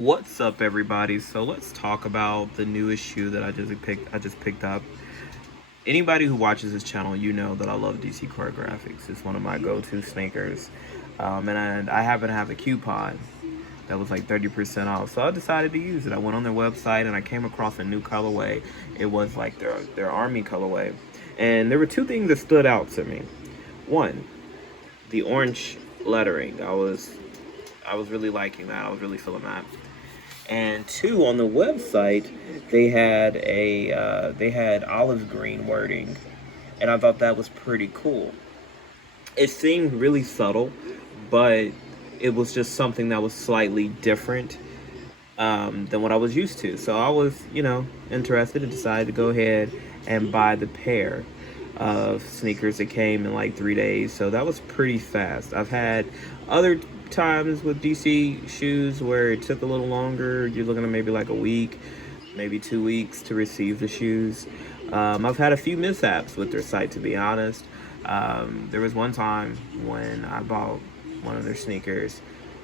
What's up, everybody? So let's talk about the newest shoe that I just picked up. Anybody who watches this channel, you know that I love DC Core Graphics. It's one of my go-to sneakers, and I happen to have a coupon that was like 30% off. So I decided to use it. I went on their website and I came across a new colorway. It was like their army colorway, and there were two things that stood out to me. One, the orange lettering. I was really liking that. I was really feeling that. And two, on the website, they had olive green wording, and I thought that was pretty cool. It seemed really subtle, but it was just something that was slightly different than what I was used to. So I was, interested and decided to go ahead and buy the pair of sneakers that came in like 3 days. So that was pretty fast. I've had other times with DC shoes where it took a little longer. You're looking at maybe like a week, maybe 2 weeks to receive the shoes. I've had a few mishaps with their site, to be honest. There was one time when I bought one of their sneakers,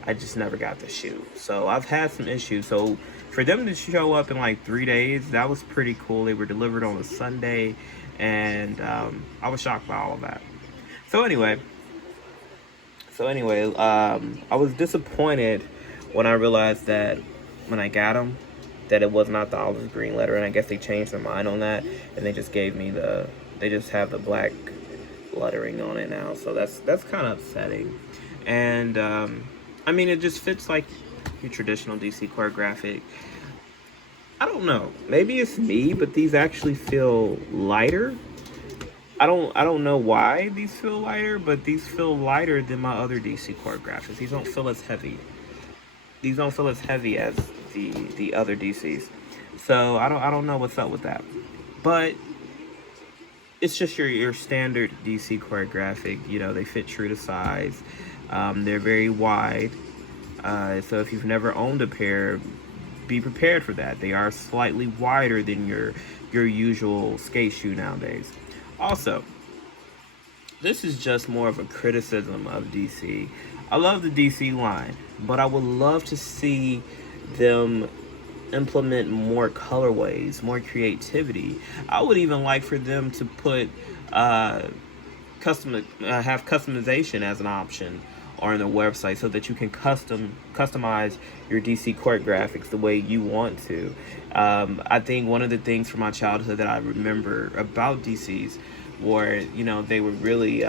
I just never got the shoe. So I've had some issues. So for them to show up in like 3 days, that was pretty cool. They were delivered on a Sunday, and I was shocked by all of that. So anyway, I was disappointed when I realized that when I got them, that it was not the olive green letter, and I guess they changed their mind on that, and they just gave me they just have the black lettering on it now, so that's kind of upsetting. And I mean, it just fits like your traditional DC Core Graphic. I don't know, maybe it's me, but these actually feel lighter. I don't know why these feel lighter, but these feel lighter than my other DC Core Graphics. These don't feel as heavy. These don't feel as heavy as the other DCs. So I don't know what's up with that. But it's just your standard DC Core Graphic. They fit true to size. They're very wide. So if you've never owned a pair, be prepared for that. They are slightly wider than your usual skate shoe nowadays. Also, this is just more of a criticism of DC. I love the DC line, but I would love to see them implement more colorways, more creativity. I would even like for them to put have customization as an option on their website, so that you can customize your DC Core Graphics the way you want to. I think one of the things from my childhood that I remember about DCs were, they were really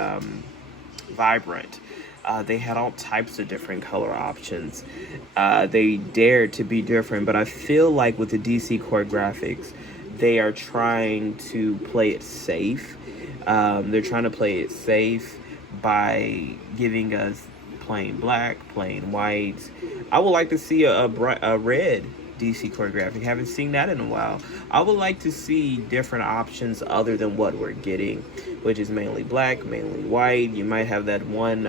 vibrant. They had all types of different color options. They dared to be different, but I feel like with the DC Core Graphics, they are trying to play it safe. They're trying to play it safe by giving us plain black, plain white. I would like to see a red DC Core Graphic. Haven't seen that in a while. I would like to see different options other than what we're getting, which is mainly black, mainly white. You might have that one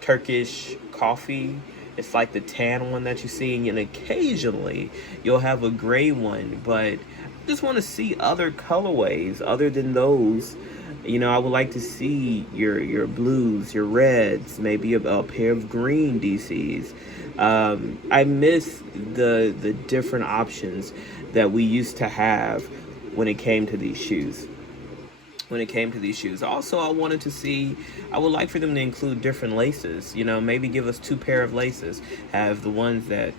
Turkish coffee. It's like the tan one that you see, and occasionally you'll have a gray one, but I just want to see other colorways other than those. I would like to see your blues, your reds, maybe a pair of green DCs. I miss the different options that we used to have when it came to these shoes. Also, I would like for them to include different laces. Maybe give us 2 pair of laces. Have the ones the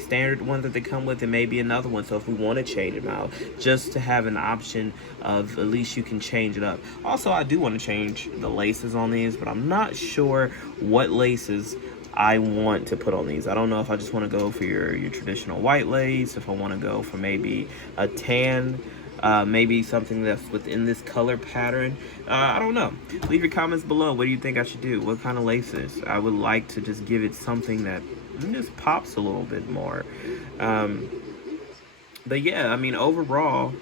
standard ones that they come with, and maybe another one. So if we want to change them out, just to have an option of at least you can change it up. Also, I do want to change the laces on these, but I'm not sure what laces I want to put on these. I don't know if I just want to go for your traditional white lace, if I want to go for maybe a tan, maybe something that's within this color pattern. I don't know. Leave your comments below. What do you think I should do? What kind of laces? I would like to just give it something that just pops a little bit more. But yeah, I mean, overall,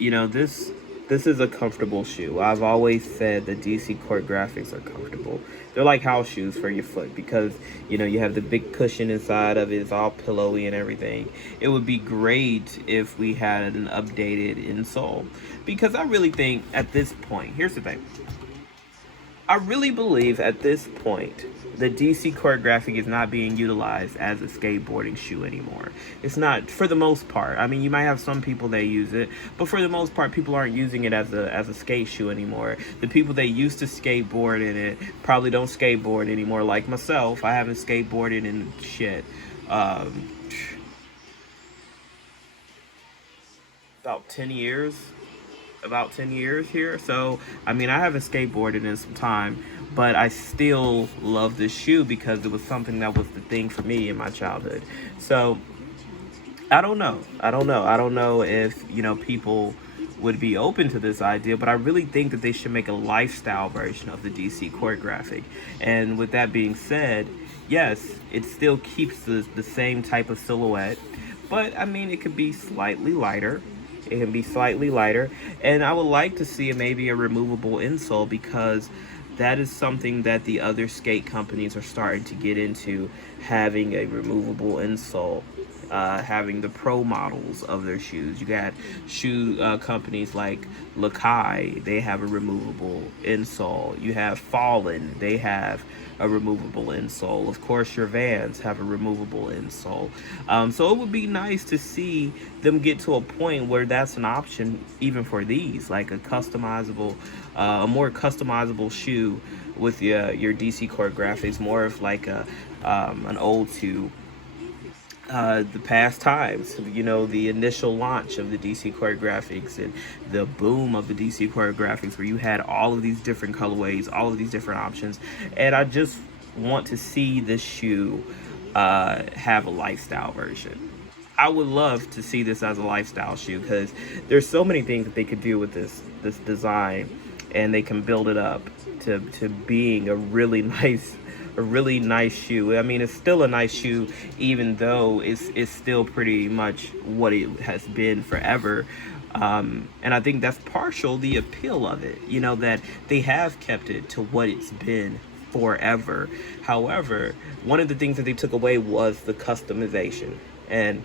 this is a comfortable shoe. I've always said the DC Core Graphics are comfortable. They're like house shoes for your foot because, you have the big cushion inside of it. It's all pillowy and everything. It would be great if we had an updated insole, because I really think at this point, here's the thing. I really believe at this point the DC Court Graphic is not being utilized as a skateboarding shoe anymore. It's not, for the most part. I mean, you might have some people that use it, but for the most part, people aren't using it as a skate shoe anymore. The people that used to skateboard in it probably don't skateboard anymore. Like myself, I haven't skateboarded in shit. About 10 years, about 10 years here. So, I mean, I haven't skateboarded in some time, but I still love this shoe because it was something that was the thing for me in my childhood. So, I don't know. I don't know if, people would be open to this idea, but I really think that they should make a lifestyle version of the DC Court Graphic. And with that being said, yes, it still keeps the same type of silhouette, but I mean, it could be slightly lighter. It can be slightly lighter, and I would like to see maybe a removable insole, because that is something that the other skate companies are starting to get into, having a removable insole. Having the pro models of their shoes. You got shoe companies like Lakai, they have a removable insole. You have Fallen, they have a removable insole. Of course, your Vans have a removable insole. So it would be nice to see them get to a point where that's an option even for these, like a customizable, a more customizable shoe with your DC Court Graphics, more of like an ode to the past times, the initial launch of the DC Court Graphics and the boom of the DC Court Graphics, where you had all of these different colorways, all of these different options. And I just want to see this shoe have a lifestyle version. I would love to see this as a lifestyle shoe, because there's so many things that they could do with this design, and they can build it up to being a really nice shoe. I mean, it's still a nice shoe, even though it's still pretty much what it has been forever. And I think that's partial the appeal of it, that they have kept it to what it's been forever. However, one of the things that they took away was the customization, and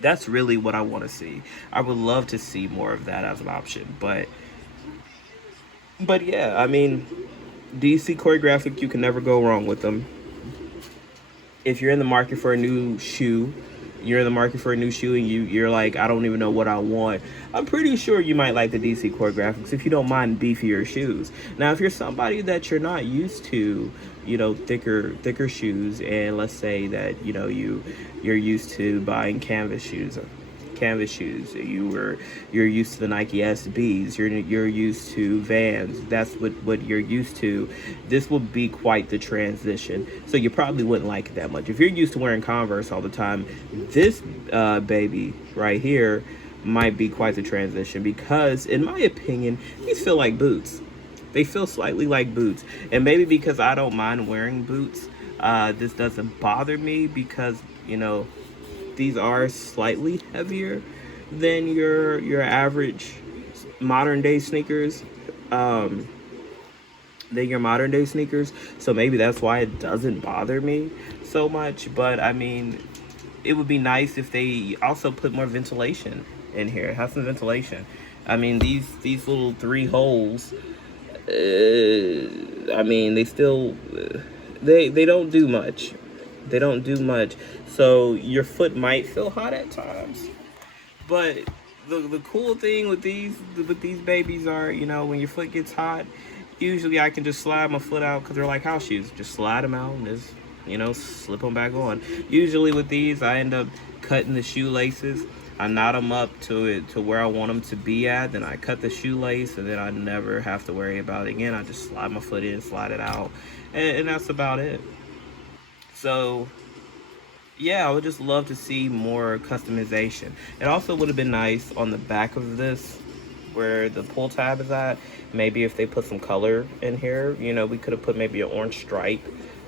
that's really what I want to see. I would love to see more of that as an option, but yeah, I mean, DC Choreographic, you can never go wrong with them. If you're in the market for a new shoe, and you're like, I don't even know what I want, I'm pretty sure you might like the DC Choreographics if you don't mind beefier shoes. Now, if you're somebody that you're not used to, thicker shoes, and let's say that, you're used to buying canvas shoes, you're used to the Nike SBs, you're used to Vans, that's what you're used to, this will be quite the transition. So you probably wouldn't like it that much. If you're used to wearing Converse all the time, this baby right here might be quite the transition, because in my opinion, these feel like boots. They feel slightly like boots, and maybe because I don't mind wearing boots, this doesn't bother me, because these are slightly heavier than your average modern day sneakers. So maybe that's why it doesn't bother me so much. But I mean, it would be nice if they also put more ventilation in here. Have some ventilation. I mean, these little 3 holes, I mean, they still they don't do much. They don't do much. So your foot might feel hot at times. But the cool thing with these babies are, when your foot gets hot, usually I can just slide my foot out, because they're like house shoes. Just slide them out and just, slip them back on. Usually with these, I end up cutting the shoelaces. I knot them up to where I want them to be at. Then I cut the shoelace, and then I never have to worry about it again. I just slide my foot in, slide it out, and that's about it. So yeah, I would just love to see more customization. It also would have been nice on the back of this, where the pull tab is at, maybe if they put some color in here, we could have put maybe an orange stripe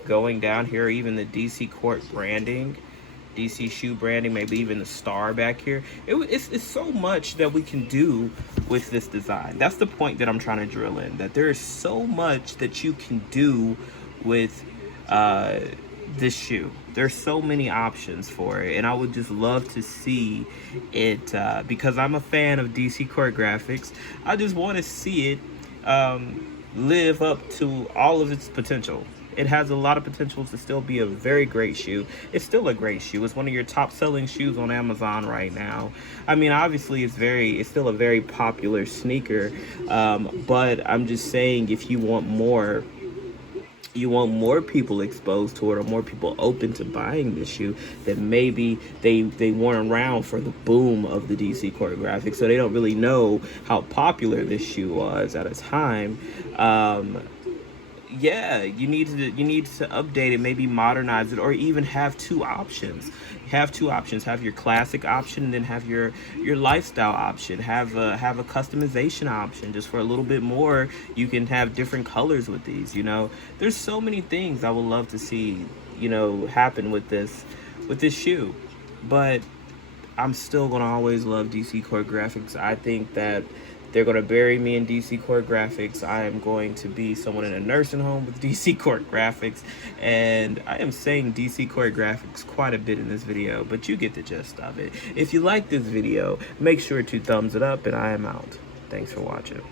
going down here, even the DC Court branding, DC shoe branding, maybe even the star back here. It's so much that we can do with this design. That's the point that I'm trying to drill in, that there is so much that you can do with this shoe. There's so many options for it, and I would just love to see it, because I'm a fan of DC Court Graphics. I just want to see it live up to all of its potential. It has a lot of potential to still be a very great shoe. It's still a great shoe. It's one of your top selling shoes on Amazon right now. I mean, obviously it's still a very popular sneaker. But I'm just saying, if you want more people exposed to it, or more people open to buying this shoe, that maybe they weren't around for the boom of the DC choreographic, so they don't really know how popular this shoe was at a time. Yeah, you need to update it, maybe modernize it, or even have two options. Have your classic option, and then have your lifestyle option. Have a customization option, just for a little bit more. You can have different colors with these. There's so many things I would love to see happen with this shoe, but I'm still gonna always love DC Core Graphics. I think that they're gonna bury me in DC Core Graphics. I am going to be someone in a nursing home with DC Core Graphics, and I am saying DC Core Graphics quite a bit in this video, but you get the gist of it. If you like this video, make sure to thumbs it up, and I am out. Thanks for watching.